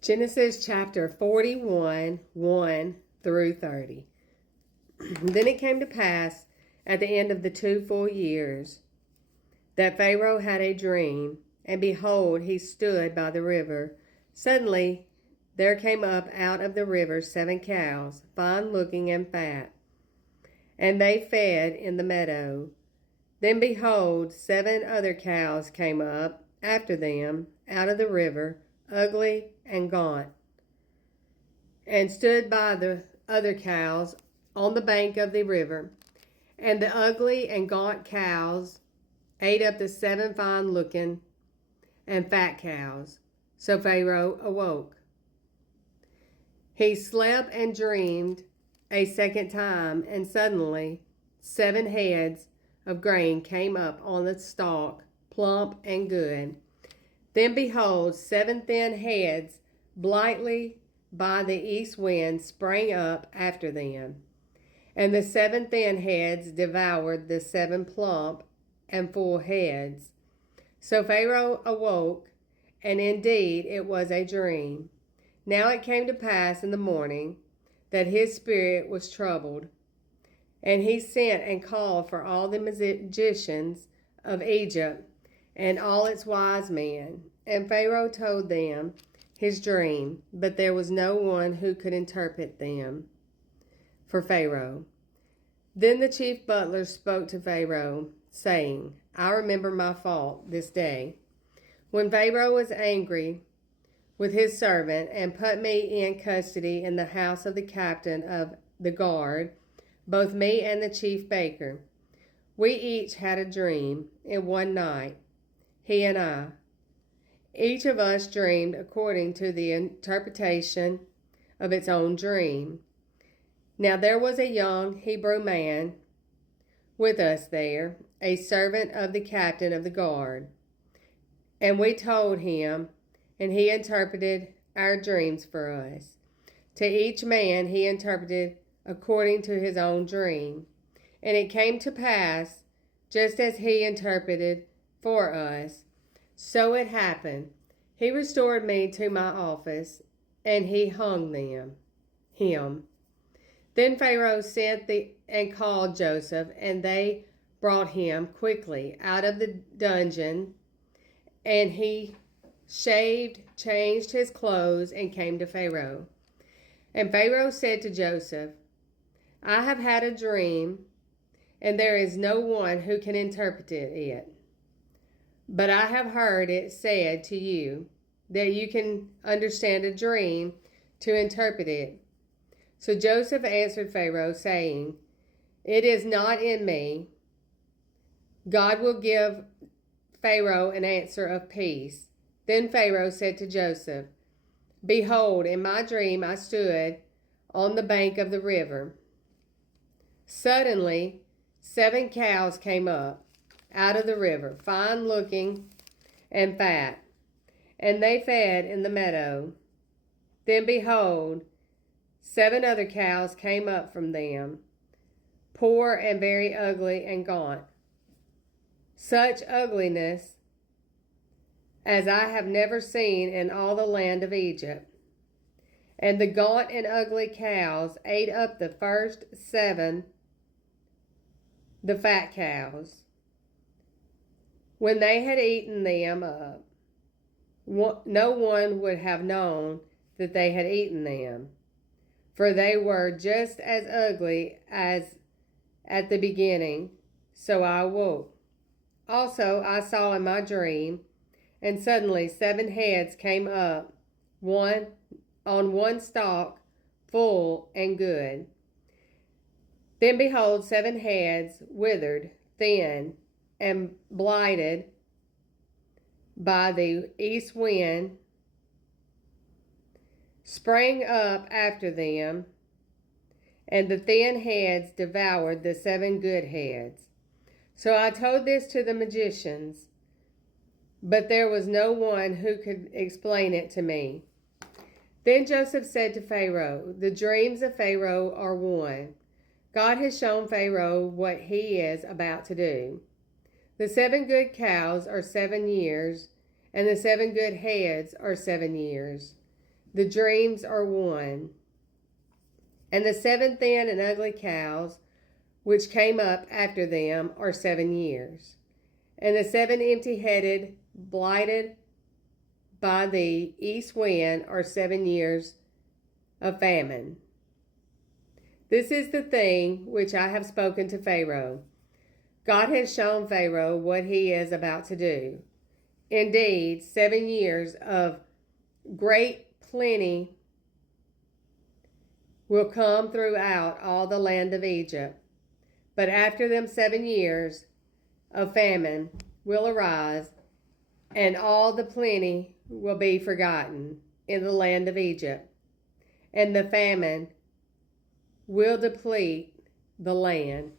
Genesis chapter 41, 1 through 30. Then it came to pass at the end of the 2 full years that Pharaoh had a dream, and behold, he stood by the river. Suddenly there came up out of the river 7 cows, fine looking and fat, and they fed in the meadow. Then behold, 7 other cows came up after them out of the river, ugly and gaunt, and stood by the other cows on the bank of the river. And the ugly and gaunt cows ate up the 7 fine looking and fat cows. So Pharaoh awoke. He slept and dreamed a second time, and suddenly 7 heads of grain came up on the stalk, plump and good. Then behold, 7 thin heads, blithely by the east wind, sprang up after them. And the 7 thin heads devoured the 7 plump and full heads. So Pharaoh awoke, and indeed it was a dream. Now it came to pass in the morning that his spirit was troubled, and he sent and called for all the magicians of Egypt and all its wise men. And Pharaoh told them his dream, but there was no one who could interpret them for Pharaoh. Then the chief butler spoke to Pharaoh, saying, I remember my fault this day, when Pharaoh was angry with his servant and put me in custody in the house of the captain of the guard, both me and the chief baker. We each had a dream in one night, he and I. Each of us dreamed according to the interpretation of its own dream. Now there was a young Hebrew man with us there, a servant of the captain of the guard. And we told him, and he interpreted our dreams for us. To each man he interpreted according to his own dream. And it came to pass, just as he interpreted for us, so it happened. He restored me to my office, and he hung him. Then Pharaoh sent and called Joseph, and they brought him quickly out of the dungeon, and he shaved, changed his clothes, and came to Pharaoh. And Pharaoh said to Joseph, I have had a dream, and there is no one who can interpret it. But I have heard it said to you that you can understand a dream to interpret it. So Joseph answered Pharaoh, saying, It is not in me. God will give Pharaoh an answer of peace. Then Pharaoh said to Joseph, Behold, in my dream I stood on the bank of the river. Suddenly 7 cows came up out of the river, fine looking and fat, and they fed in the meadow. Then behold, 7 other cows came up from them, poor and very ugly and gaunt, such ugliness as I have never seen in all the land of Egypt. And the gaunt and ugly cows ate up the first 7, the fat cows. When they had eaten them up, no one would have known that they had eaten them, for they were just as ugly as at the beginning. So I awoke. Also I saw in my dream, and suddenly 7 heads came up, one on one stalk, full and good. Then behold, 7 heads, withered, thin, and blighted by the east wind, sprang up after them, and the thin heads devoured the 7 good heads. So I told this to the magicians, but there was no one who could explain it to me. Then Joseph said to Pharaoh, The dreams of Pharaoh are one. God has shown Pharaoh what he is about to do. The 7 good cows are 7 years, and the 7 good heads are 7 years. The dreams are one. And the 7 thin and ugly cows, which came up after them, are 7 years. And the 7 empty-headed, blighted by the east wind, are 7 years of famine. This is the thing which I have spoken to Pharaoh. God has shown Pharaoh what he is about to do. Indeed, 7 years of great plenty will come throughout all the land of Egypt. But after them 7 years of famine will arise, and all the plenty will be forgotten in the land of Egypt, and the famine will deplete the land.